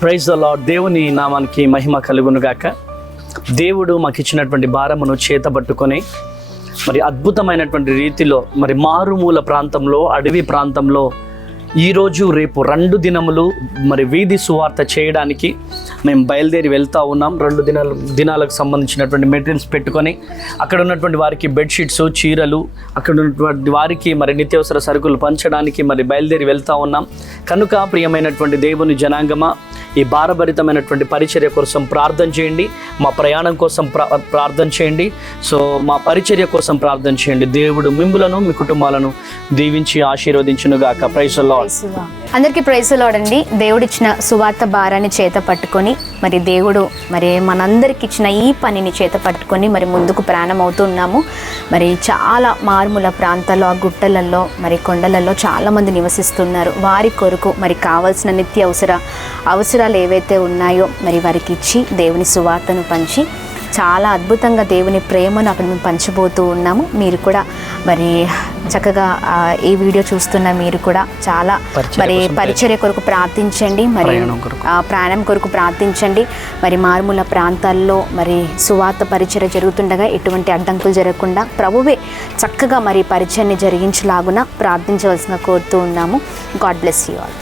Praise the lord. దేవుని నామానికి మహిమ కలుగును గాక. దేవుడు మాకు ఇచ్చినటువంటి భారమును చేతబట్టుకొని మరి అద్భుతమైనటువంటి రీతిలో మరి మారుమూల ప్రాంతంలో, అడవి ప్రాంతంలో ఈరోజు రేపు 2 దినములు మరి వీధి సువార్త చేయడానికి మేము బయలుదేరి వెళ్తూ ఉన్నాం. 2 దినాలకు సంబంధించినటువంటి మెటీరియల్స్ పెట్టుకొని అక్కడ ఉన్నటువంటి వారికి బెడ్షీట్స్, చీరలు, అక్కడ ఉన్నటువంటి వారికి మరి నిత్యావసర సరుకులు పంచడానికి మరి బయలుదేరి వెళ్తూ ఉన్నాం. కనుక ప్రియమైనటువంటి దేవుని జనాంగమా, ఈ భారభరితమైనటువంటి పరిచర్య కోసం ప్రార్థన చేయండి. మా ప్రయాణం కోసం ప్రార్థన చేయండి. సో మా పరిచర్య కోసం ప్రార్థన చేయండి. దేవుడు మిమ్ములను, మీ కుటుంబాలను దీవించి ఆశీర్వదించును గాక. Praise the Lord. అందరికీ ప్రైజ్ ది లార్డ్ అండి. దేవుడిచ్చిన సువార్త భారాన్ని చేత పట్టుకొని మరి దేవుడు మరి మనందరికి ఇచ్చిన ఈ పనిని చేత పట్టుకొని మరి ముందుకు ప్రయాణం అవుతున్నాము. మరి చాలా మారుమూల ప్రాంతాల్లో, ఆ గుట్టలలో, మరి కొండలలో చాలామంది నివసిస్తున్నారు. వారి కొరకు మరి కావాల్సిన నిత్య అవసరాలు ఏవైతే ఉన్నాయో మరి వారికి ఇచ్చి దేవుని సువార్తను పంచి చాలా అద్భుతంగా దేవుని ప్రేమను అక్కడ మేము పంచబోతూ ఉన్నాము. మీరు కూడా మరి చక్కగా ఈ వీడియో చూస్తున్న మీరు కూడా చాలా మరి పరిచర్య కొరకు ప్రార్థించండి, మరి ప్రాణం కొరకు ప్రార్థించండి. మరి మారుమూల ప్రాంతాల్లో మరి సువార్త పరిచర్య జరుగుతుండగా ఎటువంటి అడ్డంకులు జరగకుండా ప్రభువే చక్కగా మరి పరిచర్ని జరిగించలాగున ప్రార్థించవలసిన కోరుతూ ఉన్నాము. God bless you all.